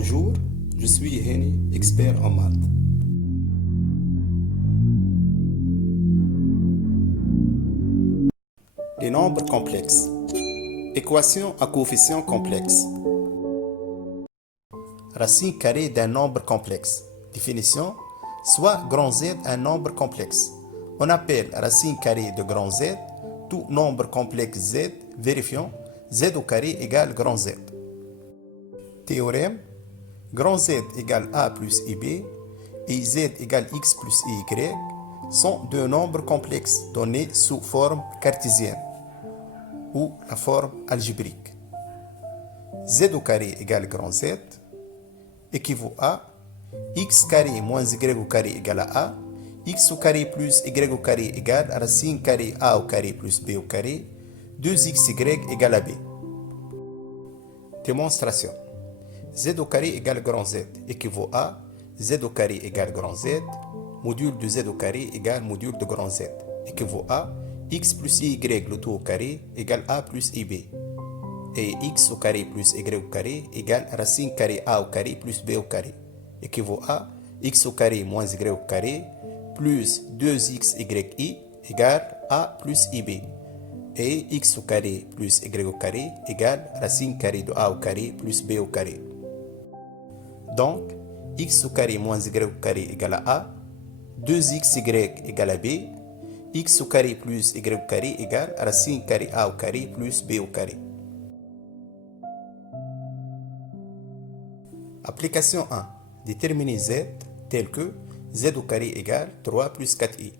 Bonjour, je suis Henny, expert en maths. Les nombres complexes. Équation à coefficient complexe. Racine carrée d'un nombre complexe. Définition. Soit grand Z un nombre complexe. On appelle racine carrée de grand Z tout nombre complexe Z. Vérifions. Z au carré égale grand Z. Théorème. Grand Z égale A plus IB et Z égale X plus Y sont deux nombres complexes donnés sous forme cartésienne ou la forme algébrique. Z au carré égale grand Z équivaut à X carré moins Y au carré égale à A, X au carré plus Y au carré égale racine carré A au carré plus B au carré, 2XY égale à B. Démonstration. Z au carré égale grand Z équivaut à Z au carré égale grand Z, module de Z au carré égale module de grand Z, équivaut à X plus Y le tout au carré égale A plus IB. Et X au carré plus Y au carré égale racine carré A au carré plus B au carré, équivaut à X au carré moins Y au carré plus 2XYI égale A plus IB. Et X au carré plus Y au carré égale racine carré de A au carré plus B au carré. Donc, X au carré moins Y au carré égale à A, 2XY égale à B, X au carré plus Y au carré égale racine carré A au carré plus B au carré. Application 1. Déterminer Z tel que Z au carré égale 3 plus 4i.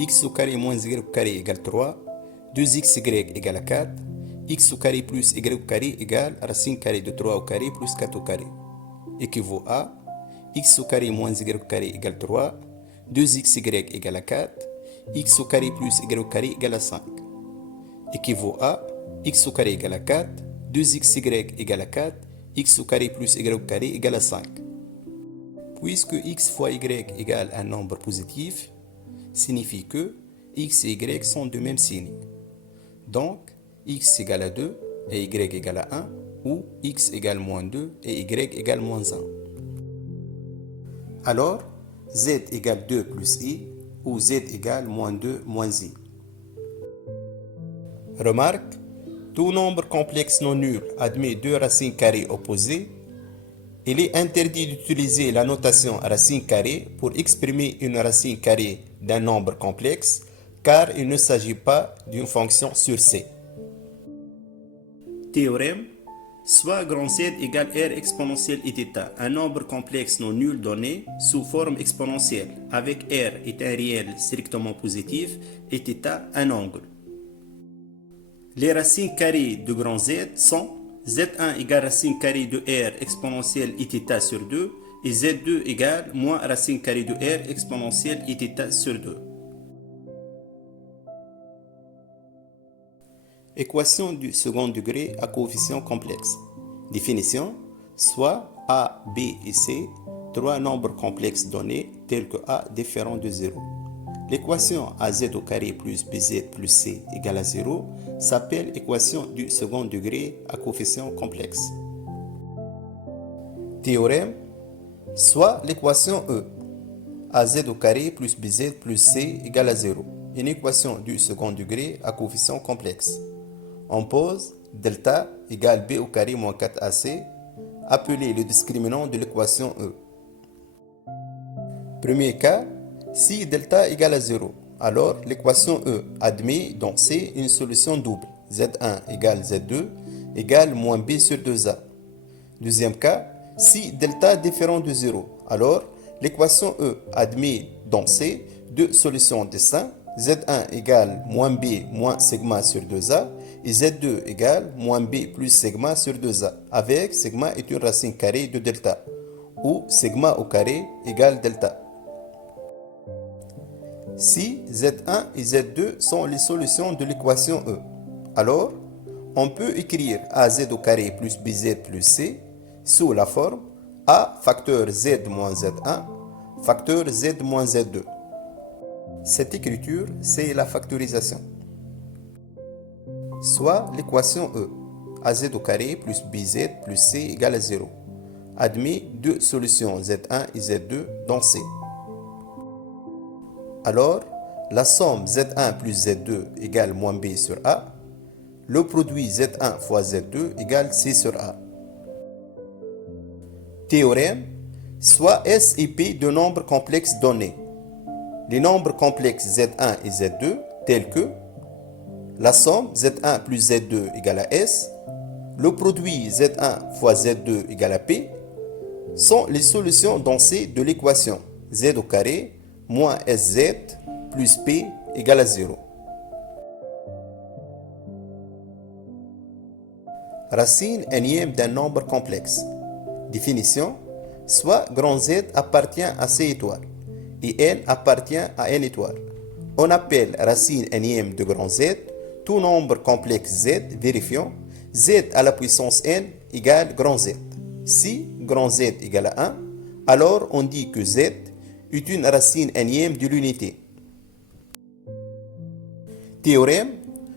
X au carré moins Y au carré égale 3, 2XY égale à 4, X au carré plus Y au carré égale racine carré de 3 au carré plus 4 au carré. Équivaut à X au carré moins Y au carré égale 3, 2XY égale à 4, X au carré plus Y au carré égale à 5. Équivaut à X au carré égale à 4, 2XY égale à 4, X au carré plus Y au carré égale à 5. Puisque X fois Y égale un nombre positif, signifie que X et Y sont de même signe. Donc, X égale à 2 et Y égale à 1, ou X égale moins 2 et Y égale moins 1. Alors, Z égale 2 plus I, ou Z égale moins 2 moins I. Remarque, tout nombre complexe non nul admet deux racines carrées opposées. Il est interdit d'utiliser la notation racine carrée pour exprimer une racine carrée d'un nombre complexe, car il ne s'agit pas d'une fonction sur C. Théorème. Soit grand Z égale R exponentielle θ, un nombre complexe non nul donné sous forme exponentielle, avec R est un réel strictement positif et θ un angle. Les racines carrées de grand Z sont Z1 égale racine carrée de R exponentielle θ sur 2 et Z2 égale moins racine carrée de R exponentielle θ sur 2. Équation du second degré à coefficient complexe. Définition. Soit A, B et C, trois nombres complexes donnés tels que A différent de 0. L'équation AZ au carré plus BZ plus C égale à 0 s'appelle équation du second degré à coefficient complexe. Théorème. Soit l'équation E, AZ au carré plus BZ plus C égale à 0, une équation du second degré à coefficient complexe. On pose delta égale B au carré moins 4AC, appelé le discriminant de l'équation E. Premier cas, si delta égale à 0, alors l'équation E admet dans C une solution double, Z1 égale Z2 égale moins B sur 2A. Deuxième cas, si delta différent de 0, alors l'équation E admet dans C deux solutions distinctes, Z1 égale moins B moins sigma sur 2A et Z2 égale moins B plus sigma sur 2A, avec sigma est une racine carrée de delta, où sigma au carré égale delta. Si Z1 et Z2 sont les solutions de l'équation E, alors on peut écrire AZ au carré plus BZ plus C sous la forme A facteur Z moins Z1 facteur Z moins Z2. Cette écriture, c'est la factorisation. Soit l'équation E, AZ au carré plus BZ plus C égale à 0. admet deux solutions Z1 et Z2 dans C. Alors, la somme Z1 plus Z2 égale moins B sur A. Le produit Z1 fois Z2 égale C sur A. Théorème, soit S et P de nombres complexes donnés. Les nombres complexes Z1 et Z2 tels que la somme Z1 plus Z2 égale à S, le produit Z1 fois Z2 égale à P, sont les solutions dans C de l'équation Z au carré moins SZ plus P égale à 0. Racine énième d'un nombre complexe. Définition, soit grand Z appartient à C étoile et N appartient à N étoile. On appelle racine énième de grand Z tout nombre complexe Z, vérifiant Z à la puissance N égale grand Z. Si grand Z égale à 1, alors on dit que Z est une racine énième de l'unité. Théorème,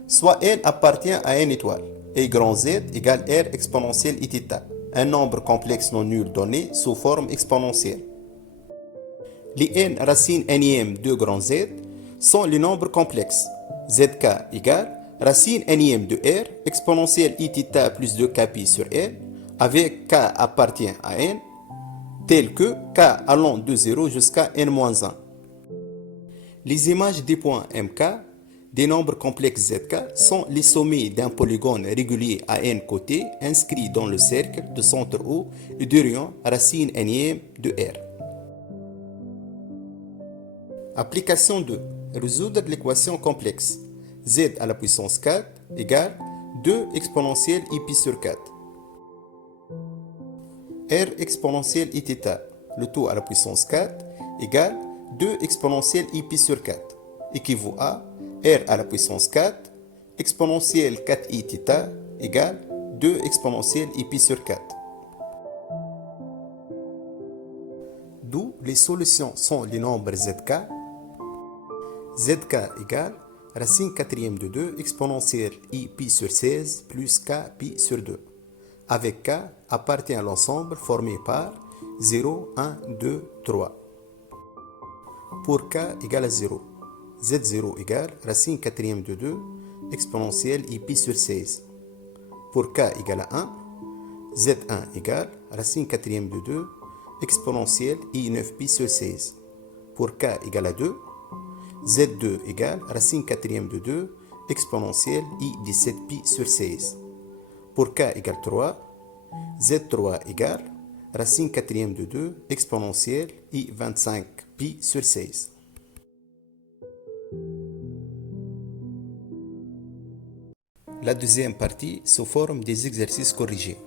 soit N appartient à N étoile et grand Z égale R exponentielle Iθ, un nombre complexe non nul donné sous forme exponentielle. Les N racines énièmes de grand Z sont les nombres complexes. Zk égale racine énième de R exponentielle Iθ plus 2kπ sur N avec k appartient à N, tel que k allant de 0 jusqu'à N-1. Les images des points Mk des nombres complexes Zk sont les sommets d'un polygone régulier à n côtés inscrit dans le cercle de centre O et de rayon racine énième de R. Application 2. Résoudre l'équation complexe Z à la puissance 4 égale 2 exponentielle Iπ sur 4. R exponentielle Iθ, le tout à la puissance 4, égale 2 exponentielle Iπ sur 4, équivaut à R à la puissance 4, exponentielle 4iθ égale 2 exponentielle Iπ sur 4. D'où les solutions sont les nombres Zk. Zk égale racine quatrième de 2 exponentielle Iπ sur 16 plus kπ sur 2. Avec k appartient à l'ensemble formé par 0, 1, 2, 3. Pour k égale à 0, Z0 égale racine quatrième de 2 exponentielle Iπ sur 16. Pour k égale à 1, Z1 égale racine quatrième de 2 exponentielle I9π sur 16. Pour k égale à 2, Z2 égale racine quatrième de 2 exponentielle I17π sur 16. Pour k égale 3, Z3 égale racine quatrième de 2 exponentielle I25π sur 16. La deuxième partie sous forme des exercices corrigés.